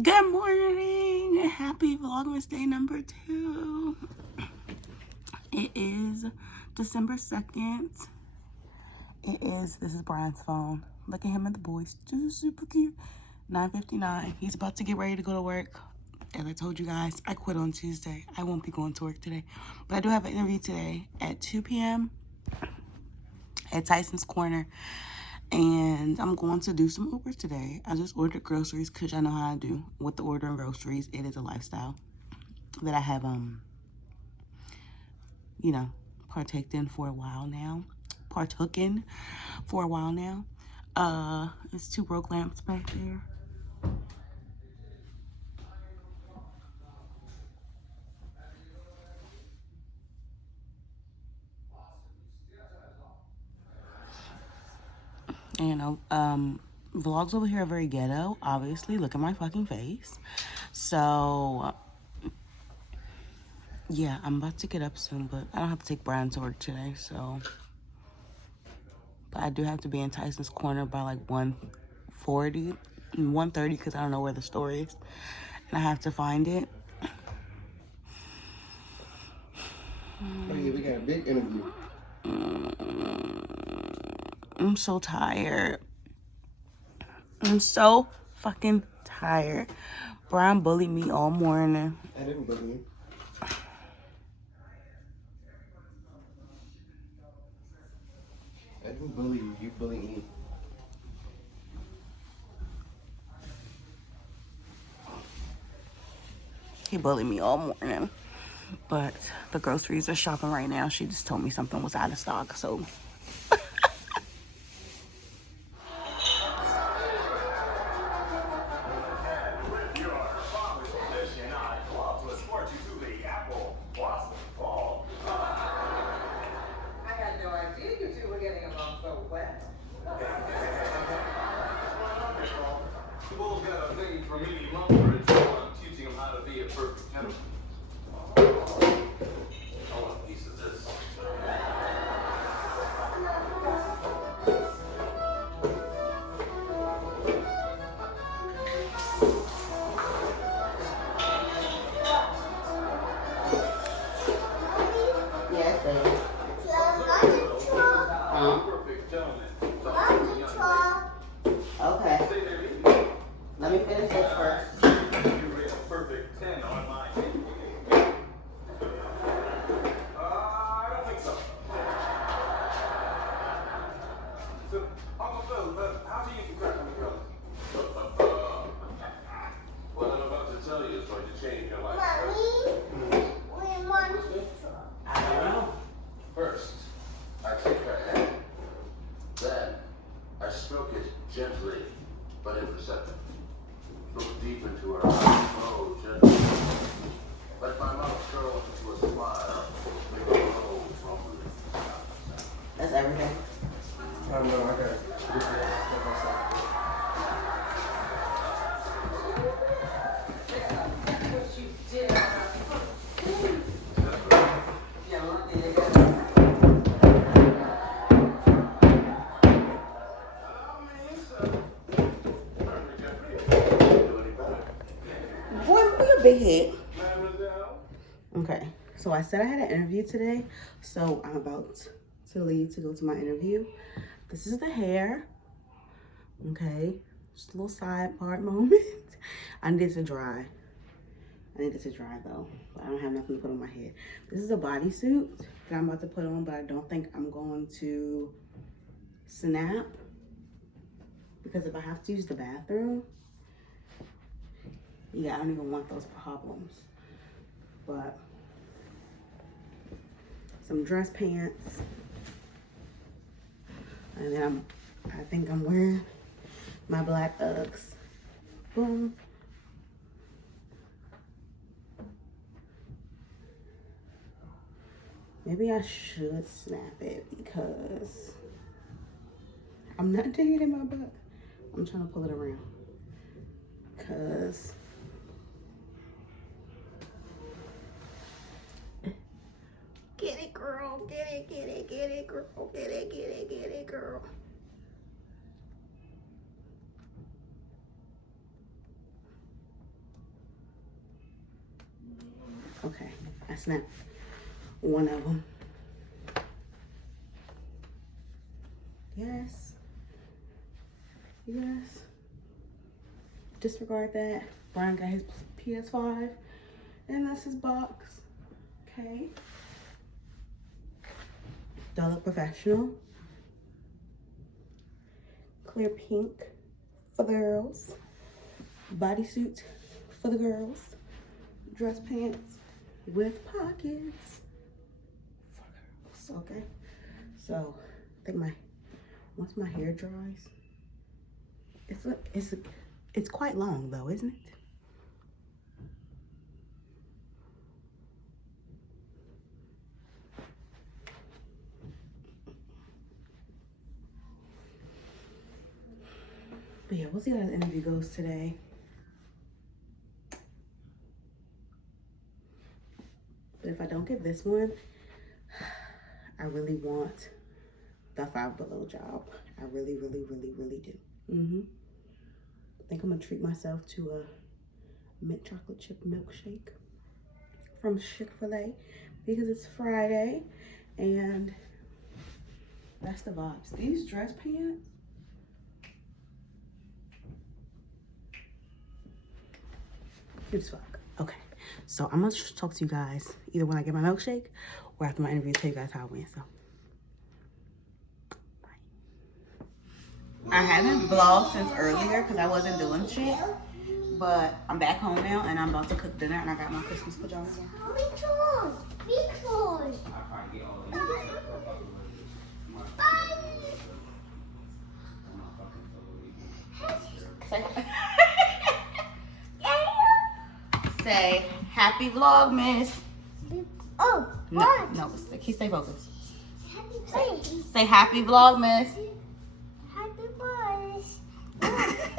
Good morning. Happy Vlogmas day number 2. It is December 2nd. This is Brian's phone. Look at him and the boys. Just super cute. 9:59. He's about to get ready to go to work. As I told you guys, I quit on Tuesday. I won't be going to work today. But I do have an interview today at 2 p.m. at Tyson's Corner. And I'm going to do some Uber today. I just ordered groceries because I know how I do with the ordering groceries. It is a lifestyle that I have, partaked in for a while now. Partooken for a while now. There's 2 broke lamps back there. Vlogs over here are very ghetto, obviously. Look at my fucking face. So, yeah, I'm about to get up soon, but I don't have to take Brian to work today, so. But I do have to be in Tyson's Corner by like 1:30, because I don't know where the store is. And I have to find it. Oh yeah, we got a big interview. I'm so tired. I'm so fucking tired. Brian bullied me all morning. I didn't bully you. I didn't bully you. You bullied me. He bullied me all morning. But the groceries are shopping right now. She just told me something was out of stock, so. Okay. Let me finish this first. First, I take her hand. Then, I stroke it gently, but imperceptibly. Look deep into her eyes. Oh, gently. Let my mouth curl into a smile. Make a low, rumbling sound. That's everything. Oh no, I got it. Big head. Okay, so I said I had an interview today, so I'm about to leave to go to my interview. This is the hair. Okay, just a little side part moment. I need it to dry. Though. I don't have nothing to put on my head. This is a bodysuit that I'm about to put on, but I don't think I'm going to snap because if I have to use the bathroom, yeah, I don't even want those problems. But some dress pants, and then I think I'm wearing my black Uggs. Boom. Maybe I should snap it because I'm not taking it in my butt. I'm trying to pull it around because get it, girl, get it, girl, get it, girl. I snapped one of them. Yes. Yes. Disregard that. Brian got his PS5. And that's his box. Okay. Do I look professional? Clear pink for the girls. Bodysuit for the girls. Dress pants with pockets for girls. Okay. So I think once my hair dries, it's quite long though, isn't it? But yeah, we'll see how the interview goes today. But if I don't get this one, I really want the Five Below job. I really, really, really, really do. I think I'm gonna treat myself to a mint chocolate chip milkshake from Chick-fil-A because it's Friday and that's the vibes. These dress pants, cute as fuck. Okay, so I'm gonna talk to you guys either when I get my milkshake or after my interview to tell you guys how it went. So I haven't vlogged since earlier because I wasn't doing shit. But I'm back home now and I'm about to cook dinner and I got my Christmas pajamas on. Say happy Vlogmas. Oh, No, what? no, stay focused. Happy Say happy Vlogmas. Happy birthday.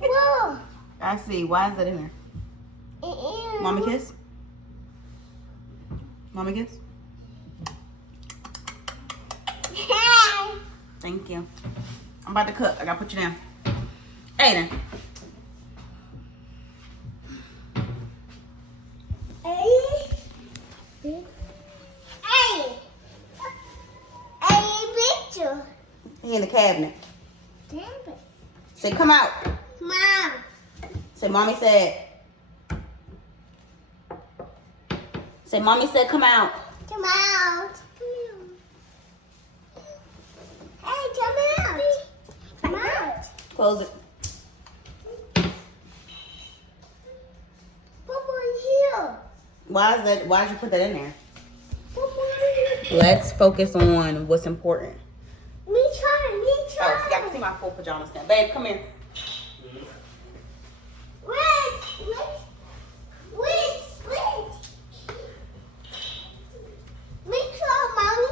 Whoa. I see. Why is that in there? Mommy kiss? Mommy kiss? Thank you. I'm about to cook. I gotta put you down. Aiden. He in the cabinet. Say come out. Mom. Say mommy said. Say mommy said come out. Come out. Hey, come out. Come out. Close it. Papa here. Why is that? Why'd you put that in there? Papa here. Let's focus on what's important. Me try. Oh, see, I can see my full pajamas now. Babe, come here. Wait. Me try, mommy.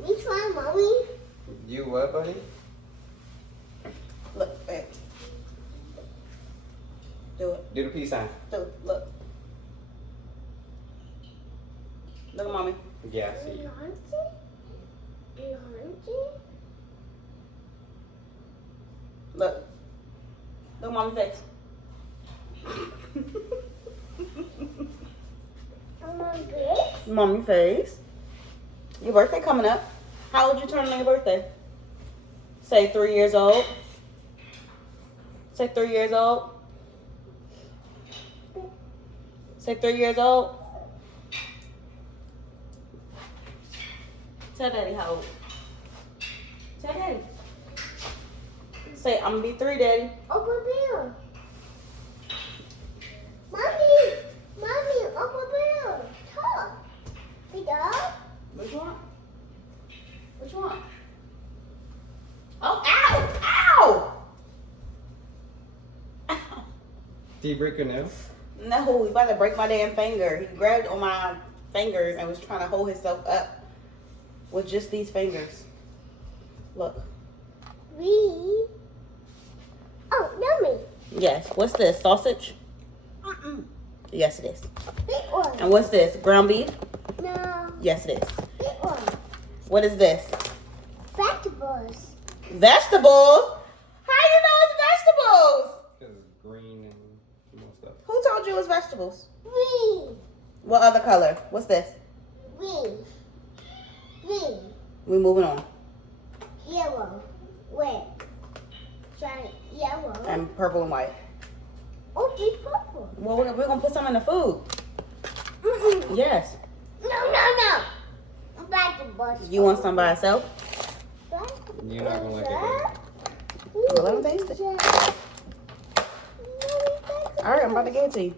Me try, mommy. You what, buddy? Look, babe. Do it. Do the peace sign. Do it. Look. Look at mommy. Yeah, I see. Look. Look at mommy's face. Mommy face. Your birthday coming up. How old you turning on your birthday? Say 3 years old. Say 3 years old. Say 3 years old. Tell daddy how old. Tell daddy. Say I'm gonna be 3, daddy. Over there. Mommy, over there. Talk. Big up. Which one? Which one? Oh, ow! Ow! Ow! Did you break your nail? No, he about to break my damn finger. He grabbed on my fingers and was trying to hold himself up with just these fingers. Look. Oh, yummy. Yes. What's this? Sausage? Yes, it is. Big one. And what's this? Ground beef? No. Yes, it is. Big one. What is this? Vegetables. Vegetables? How you know it's vegetables? Because it's green and more stuff. Who told you was vegetables. Green. What other color? What's this? Green. Green. We moving on. Yellow. Red. Giant yellow. And purple and white. Oh, big purple. Well, we're gonna put some in the food. Mm-mm. Yes. No. Vegetables. You want some by itself? You're not gonna like it. Well, let them taste it. All right, I'm about to give it to you.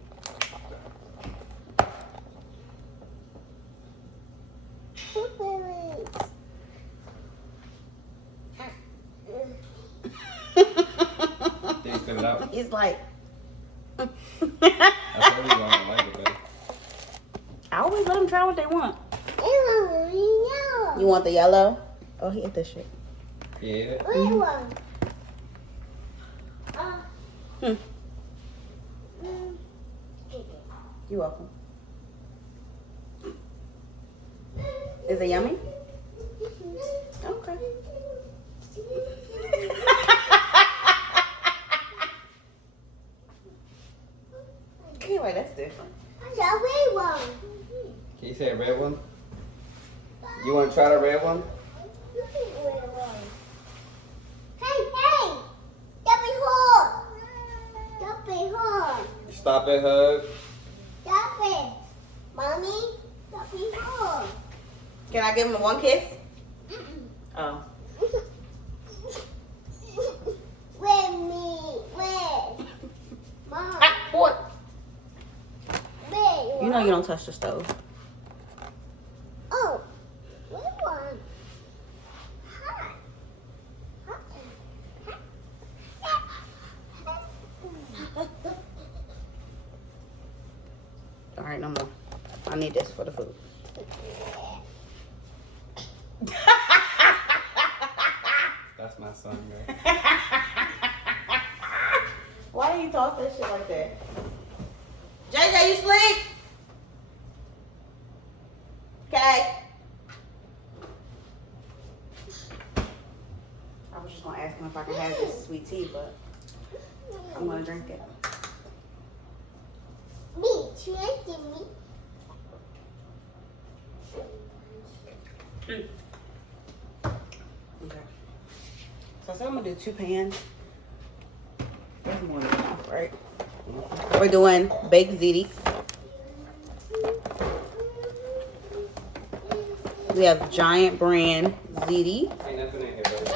Did you spit it out? He's like. I told you I don't like it, though. I always let them try what they want. You want the yellow? Oh, he ate this shit. Yeah. Hmm. You're welcome. Is it yummy? Okay. Okay, wait, that's different. Can you say a red one? You want to try the red one? Stop it, Hug. Mommy, stop me home. Can I give him one kiss? Oh. Where me? Where? Mom. Ah, boy. Where? You know you don't touch the stove. Oh, where one? Hot. All right, no more. I need this for the food. That's my son, girl. Why do you talk that shit like that? JJ, you sleep? Okay. I was just gonna ask him if I could have this sweet tea, but I'm gonna drink it. Me, trusting me. Okay. So I said I'm gonna do 2 pans. That's more than enough, right? We're doing baked ziti. We have giant brand ziti. Ain't nothing in here, baby.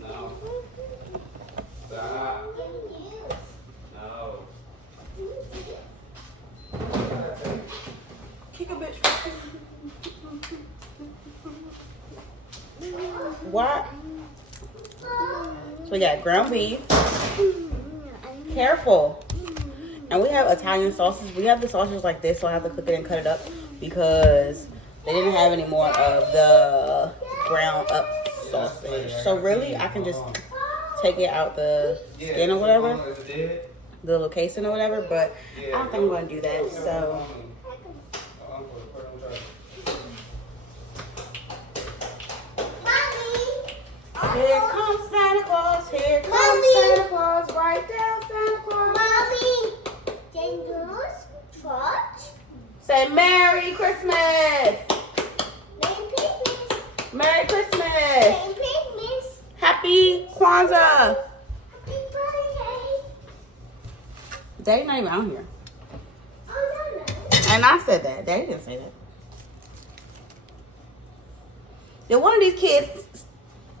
No. Stop. No. Kick a bitch. What? So we got ground beef. Careful. And we have Italian sausages. We have the sausages like this, so I have to cook it and cut it up because they didn't have any more of the ground up sausage. So really, I can just take it out the skin or whatever, the little casing or whatever, but I don't think I'm going to do that. So here comes Santa Claus, here comes Santa Claus, right down Santa Claus. Mommy, dangerous trot. Say Merry Christmas! Merry Christmas. Merry Christmas! Merry Christmas. Happy Kwanzaa! Happy birthday. Daddy not even out here. Oh, no. And I said that. Daddy didn't say that. Did one of these kids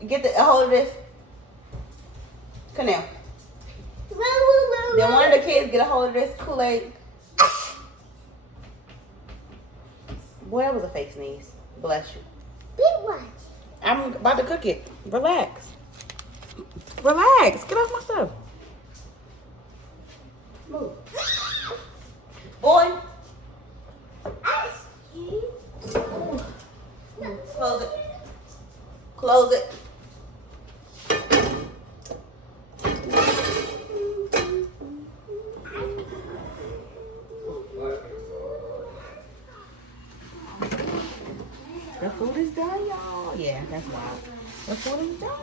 get a hold of this? Canal. Did one of the kids get a hold of this Kool-Aid? Boy, that was a fake sneeze. Bless you. Big one. I'm about to cook it. Relax. Relax. Get off my stuff. Move. Boy. Close it. Close it. The food is done, y'all. Yeah, that's wild. The food is done.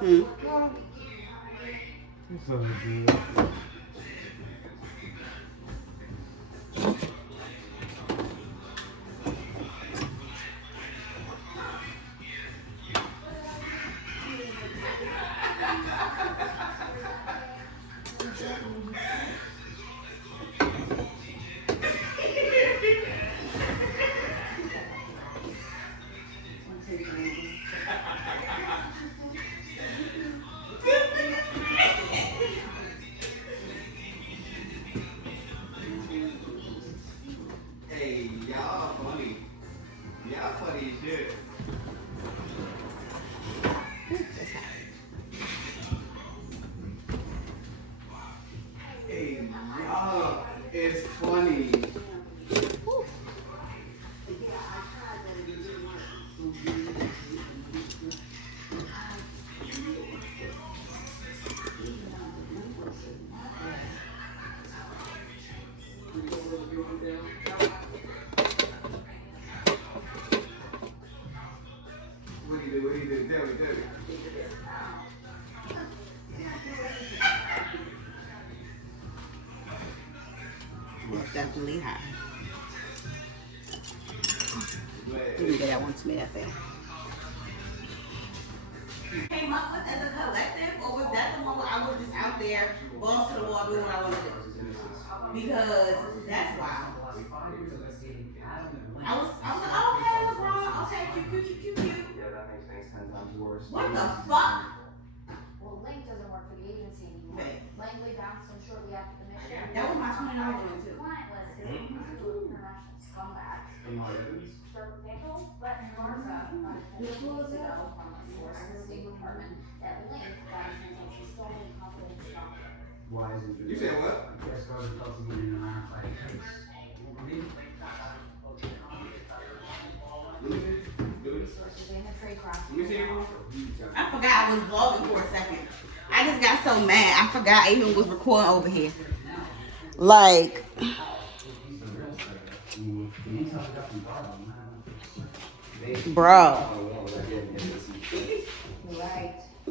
Hmm. It's all good. Hey, y'all funny. Y'all funny as shit. Hey, y'all, it's funny. What do you do? What do you do? Tell me, tell me. It's definitely hot. Let me get that one to me, that's it. Came up with as a collective, or was that the one where I was just out there, balls to the wall, doing what I wanted to do? Because that's wild. I was like, oh, okay, LeBron, okay, cute. Yeah, that makes things 10 times worse. What the fuck? Well, Link doesn't work for the agency anymore. Okay. Langley bounced him shortly after the mission. That was my $20 one The too. client was international scumbags. Trevor Pickle threatened Garza about 10 weeks ago from a source in the State Department that Link got his hands on some stolen confidential documents. Why isn't You said what? Yes, Garza felt to be in an ironclad case. Sources in the trade craft. I forgot I was vlogging for a second. I just got so mad. I forgot I even was recording over here. Like, bro. Right.